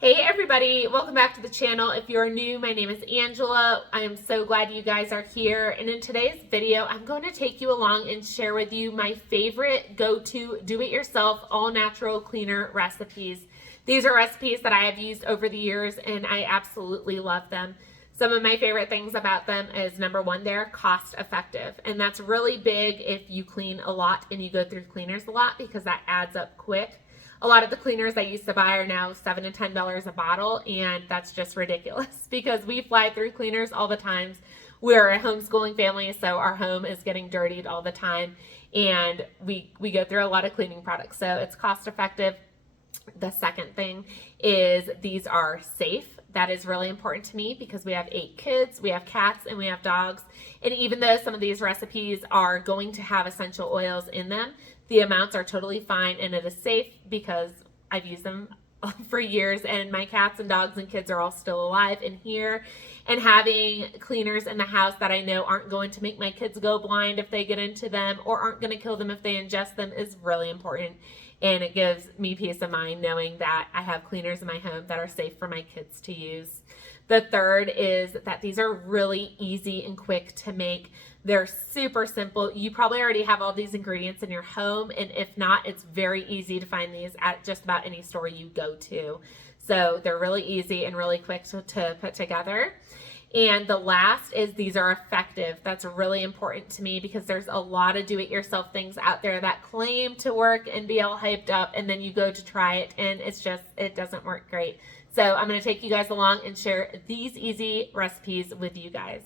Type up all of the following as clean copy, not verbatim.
Hey everybody, welcome back to the channel. If you're new, my name is Angela. I am so glad you guys are here. And in today's video, I'm going to take you along and share with you my favorite go-to do-it-yourself all-natural cleaner recipes. These are recipes that I have used over the years and I absolutely love them. Some of my favorite things about them is number one, they're cost effective. And that's really big if you clean a lot and you go through cleaners a lot because that adds up quick. A lot of the cleaners I used to buy are now $7 to $10 a bottle, and that's just ridiculous because we fly through cleaners all the time. We're a homeschooling family, so our home is getting dirtied all the time, and we go through a lot of cleaning products, so it's cost effective. The second thing is these are safe. That is really important to me because we have 8 kids, we have cats, and we have dogs. And even though some of these recipes are going to have essential oils in them, the amounts are totally fine and it is safe because I've used them for years and my cats and dogs and kids are all still alive in here. And having cleaners in the house that I know aren't going to make my kids go blind if they get into them or aren't going to kill them if they ingest them is really important. And it gives me peace of mind knowing that I have cleaners in my home that are safe for my kids to use. The third is that these are really easy and quick to make. They're super simple. You probably already have all these ingredients in your home, and if not, it's very easy to find these at just about any store you go to. So they're really easy and really quick to put together. And the last is these are effective. That's really important to me because there's a lot of do-it-yourself things out there that claim to work and be all hyped up, and then you go to try it and it doesn't work great. So I'm going to take you guys along and share these easy recipes with you guys.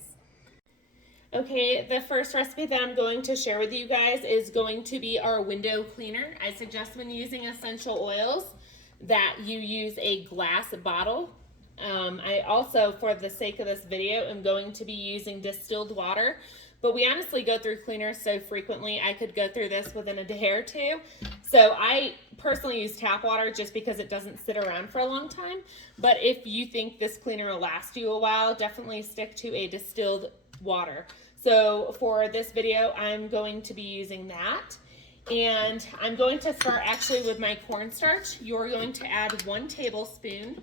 Okay, the first recipe that I'm going to share with you guys is going to be our window cleaner. I suggest when using essential oils that you use a glass bottle. I also, for the sake of this video, am going to be using distilled water, but we honestly go through cleaners so frequently I could go through this within a day or two. So I personally use tap water just because it doesn't sit around for a long time. But if you think this cleaner will last you a while, definitely stick to a distilled water. So for this video, I'm going to be using that. And I'm going to start actually with my cornstarch. You're going to add 1 tablespoon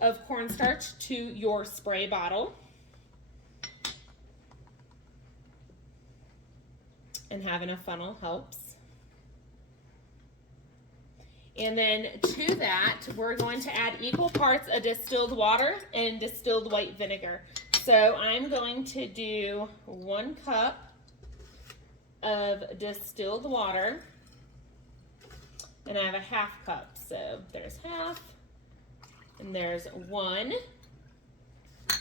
of cornstarch to your spray bottle. And having a funnel helps. And then to that, we're going to add equal parts of distilled water and distilled white vinegar. So I'm going to do 1 cup of distilled water, and I have a half cup. So there's half, and there's 1. So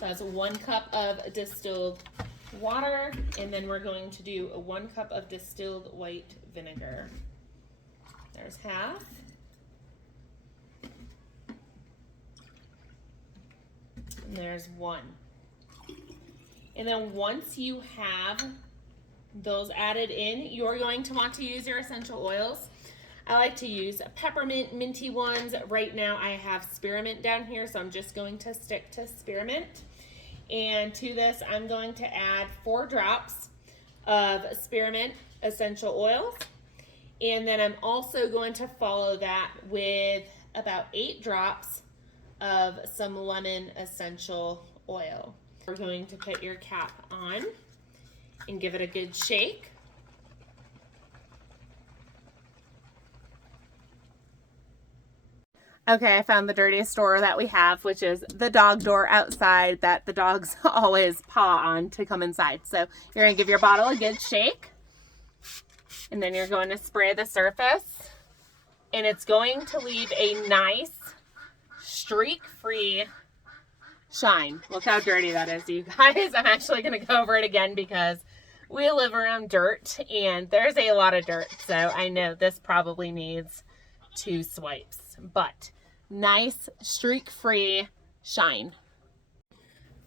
that's 1 cup of distilled water, and then we're going to do 1 cup of distilled white vinegar. There's half. And there's 1. And then once you have those added in, you're going to want to use your essential oils. I like to use peppermint, minty ones. Right now I have spearmint down here, so I'm just going to stick to spearmint. And to this, I'm going to add 4 drops of spearmint essential oils. And then I'm also going to follow that with about 8 drops of some lemon essential oil. We're going to put your cap on and give it a good shake. Okay, I found the dirtiest door that we have, which is the dog door outside that the dogs always paw on to come inside. So you're going to give your bottle a good shake, and then you're going to spray the surface, and it's going to leave a nice streak-free shine. Look how dirty that is, you guys. I'm actually going to go over it again because we live around dirt, and there's a lot of dirt. So I know this probably needs 2 swipes, but nice streak-free shine.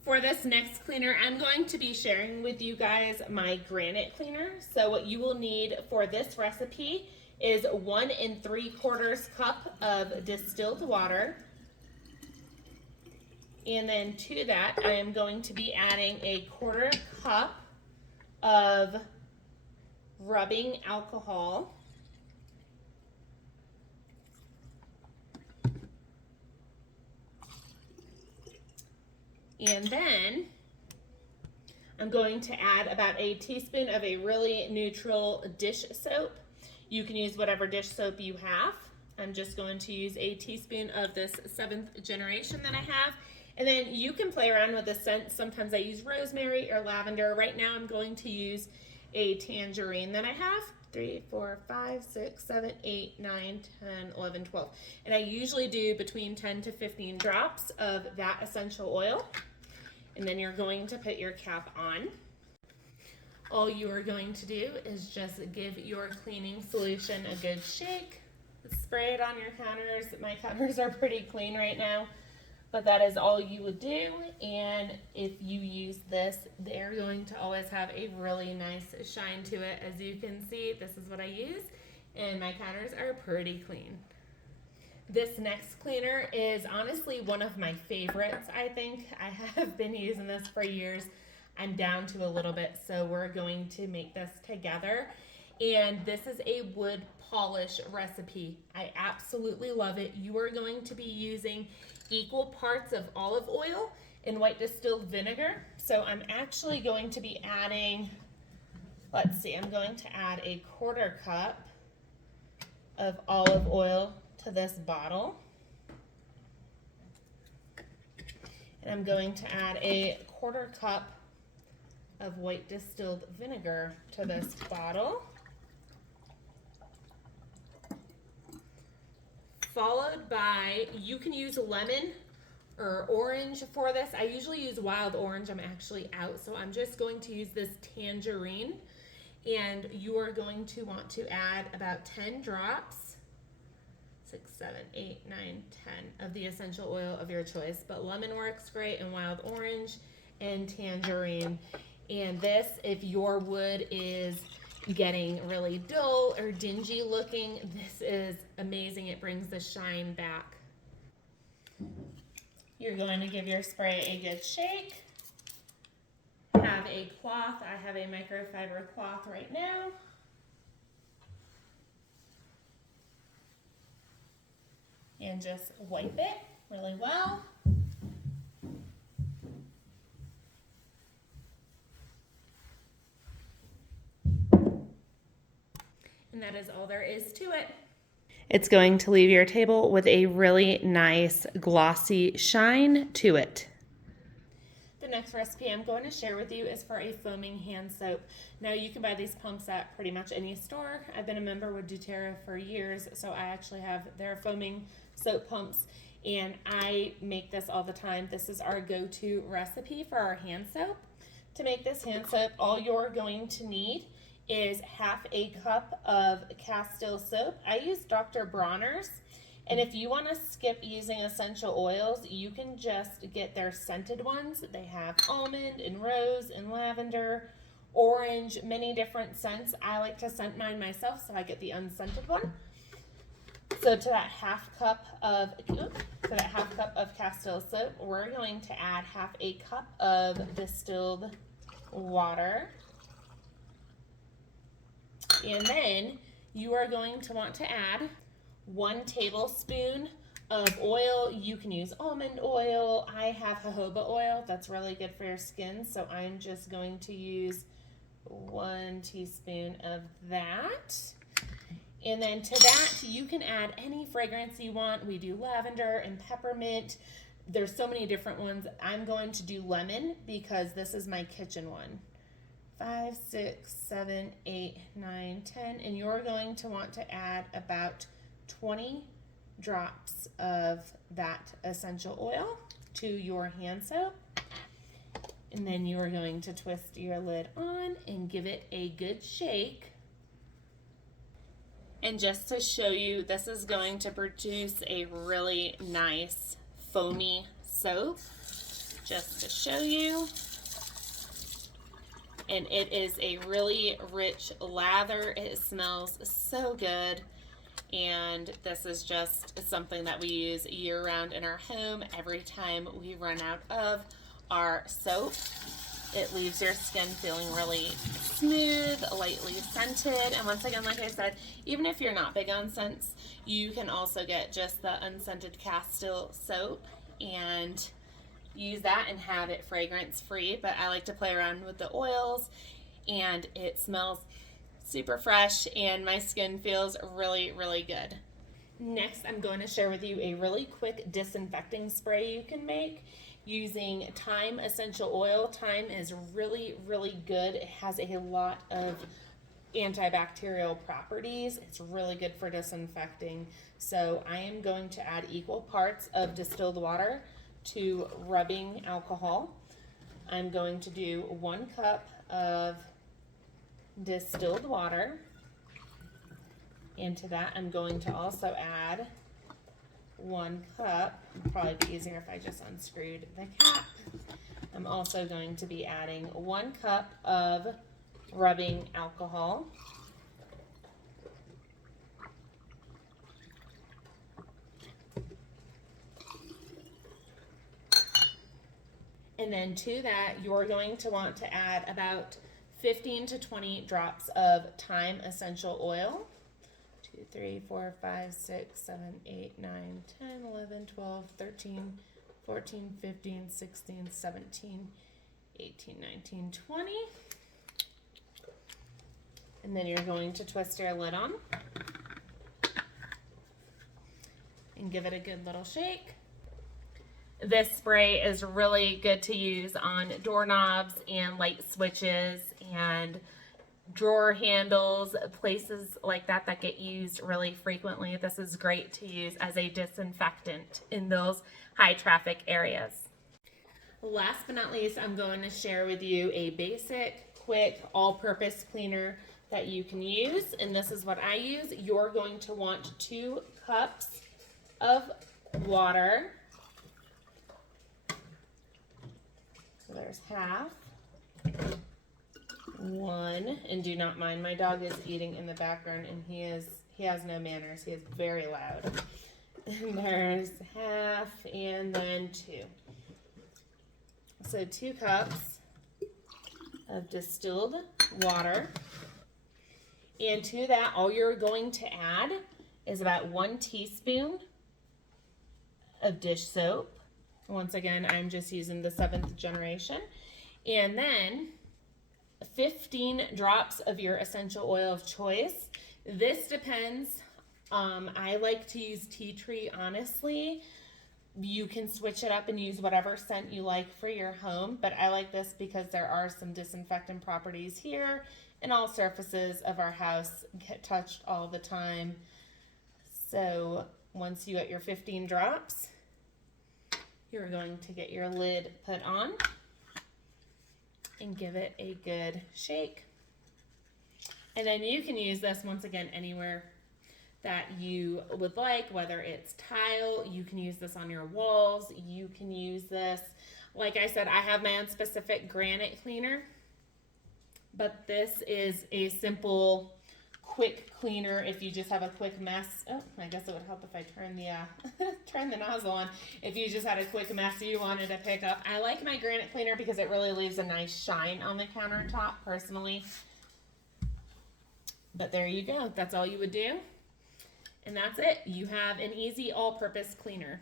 For this next cleaner, I'm going to be sharing with you guys my granite cleaner. So what you will need for this recipe is 1 3/4 cup of distilled water. And then to that, I am going to be adding a 1/4 cup of rubbing alcohol. And then I'm going to add about a teaspoon of a really neutral dish soap. You can use whatever dish soap you have. I'm just going to use a teaspoon of this 7th generation that I have. And then you can play around with the scent. Sometimes I use rosemary or lavender. Right now I'm going to use a tangerine that I have. 3, 4, 5, 6, 7, 8, 9, 10, 11, 12. And I usually do between 10 to 15 drops of that essential oil. And then you're going to put your cap on. All you are going to do is just give your cleaning solution a good shake. Spray it on your counters. My counters are pretty clean right now, but that is all you would do. And if you use this, they're going to always have a really nice shine to it. As you can see, this is what I use, and my counters are pretty clean. This next cleaner is honestly one of my favorites, I think. I have been using this for years. I'm down to a little bit, so we're going to make this together. And this is a wood polish recipe. I absolutely love it. You are going to be using equal parts of olive oil and white distilled vinegar. So I'm actually going to be adding, let's see, I'm going to add a 1/4 cup of olive oil to this bottle. And I'm going to add a 1/4 cup of white distilled vinegar to this bottle. Followed by, you can use lemon or orange for this. I usually use wild orange. I'm actually out, so I'm just going to use this tangerine. And you are going to want to add about 10 drops, 6, 7, 8, 9, 10 of the essential oil of your choice. But lemon works great, and wild orange and tangerine. And this, if your wood is getting really dull or dingy looking, this is amazing. It brings the shine back. You're going to give your spray a good shake. Have a cloth. I have a microfiber cloth right now. And just wipe it really well. And that is all there is to it. It's going to leave your table with a really nice glossy shine to it. The next recipe I'm going to share with you is for a foaming hand soap. Now you can buy these pumps at pretty much any store. I've been a member with doTERRA for years, so I actually have their foaming soap pumps, and I make this all the time. This is our go-to recipe for our hand soap. To make this hand soap, all you're going to need is 1/2 cup of Castile soap. I use Dr. Bronner's, and if you want to skip using essential oils, you can just get their scented ones. They have almond and rose and lavender, orange, many different scents. I like to scent mine myself, so I get the unscented one. So to that 1/2 cup of Castile soap, we're going to add 1/2 cup of distilled water. And then you are going to want to add 1 tablespoon of oil. You can use almond oil. I have jojoba oil. That's really good for your skin. So I'm just going to use 1 teaspoon of that. And then to that, you can add any fragrance you want. We do lavender and peppermint. There's so many different ones. I'm going to do lemon because this is my kitchen one. 5, 6, 7, 8, 9, 10, and you're going to want to add about 20 drops of that essential oil to your hand soap. And then you are going to twist your lid on and give it a good shake. And just to show you, this is going to produce a really nice foamy soap, just to show you. And it is a really rich lather. It smells so good. And this is just something that we use year round in our home. Every time we run out of our soap, it leaves your skin feeling really smooth, lightly scented. And once again, like I said, even if you're not big on scents, you can also get just the unscented Castile soap and use that and have it fragrance free, but I like to play around with the oils, and it smells super fresh and my skin feels really, really good. Next, I'm going to share with you a really quick disinfecting spray you can make using thyme essential oil. Thyme is really, really good. It has a lot of antibacterial properties. It's really good for disinfecting. So I am going to add equal parts of distilled water to rubbing alcohol. I'm going to do 1 cup of distilled water. Into that, I'm going to also add 1 cup. It'd probably be easier if I just unscrewed the cap. I'm also going to be adding 1 cup of rubbing alcohol. And then to that, you're going to want to add about 15 to 20 drops of thyme essential oil. 2, 3, 4, 5, 6, 7, 8, 9, 10, 11, 12, 13, 14, 15, 16, 17, 18, 19, 20. And then you're going to twist your lid on and give it a good little shake. This spray is really good to use on doorknobs and light switches and drawer handles, places like that that get used really frequently. This is great to use as a disinfectant in those high traffic areas. Last but not least, I'm going to share with you a basic, quick, all-purpose cleaner that you can use, and this is what I use. You're going to want 2 cups of water. So there's half. 1, and do not mind, my dog is eating in the background, and he has no manners. He is very loud. And there's half, and then 2. So 2 cups of distilled water. And to that, all you're going to add is about 1 teaspoon of dish soap. Once again, I'm just using the 7th generation. And then 15 drops of your essential oil of choice. This depends. I like to use tea tree, honestly. You can switch it up and use whatever scent you like for your home, but I like this because there are some disinfectant properties here, and all surfaces of our house get touched all the time. So once you get your 15 drops, you're going to get your lid put on and give it a good shake. And then you can use this once again anywhere that you would like, whether it's tile, you can use this on your walls, you can use this, like I said, I have my own specific granite cleaner, but this is a simple, quick cleaner if you just have a quick mess. Oh, I guess it would help if I turn the turn the nozzle on. If you just had a quick mess you wanted to pick up. I like my granite cleaner because it really leaves a nice shine on the countertop, personally. But there you go. That's all you would do. And that's it. You have an easy all-purpose cleaner.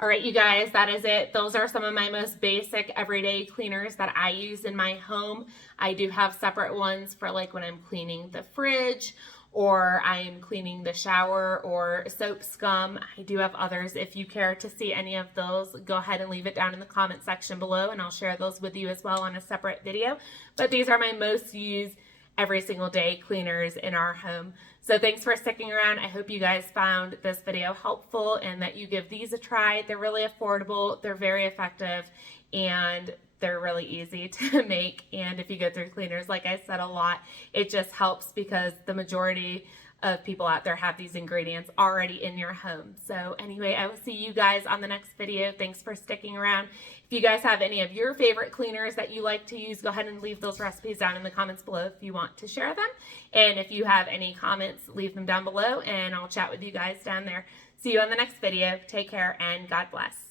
All right, you guys, that is it. Those are some of my most basic everyday cleaners that I use in my home. I do have separate ones for like when I'm cleaning the fridge or I'm cleaning the shower or soap scum. I do have others. If you care to see any of those, go ahead and leave it down in the comment section below and I'll share those with you as well on a separate video. But these are my most used every single day cleaners in our home. So thanks for sticking around. I hope you guys found this video helpful and that you give these a try. They're really affordable, they're very effective, and they're really easy to make. And if you go through cleaners, like I said a lot, it just helps because the majority of people out there have these ingredients already in your home. So anyway, I will see you guys on the next video. Thanks for sticking around. If you guys have any of your favorite cleaners that you like to use, go ahead and leave those recipes down in the comments below if you want to share them. And if you have any comments, leave them down below and I'll chat with you guys down there. See you on the next video. Take care and God bless.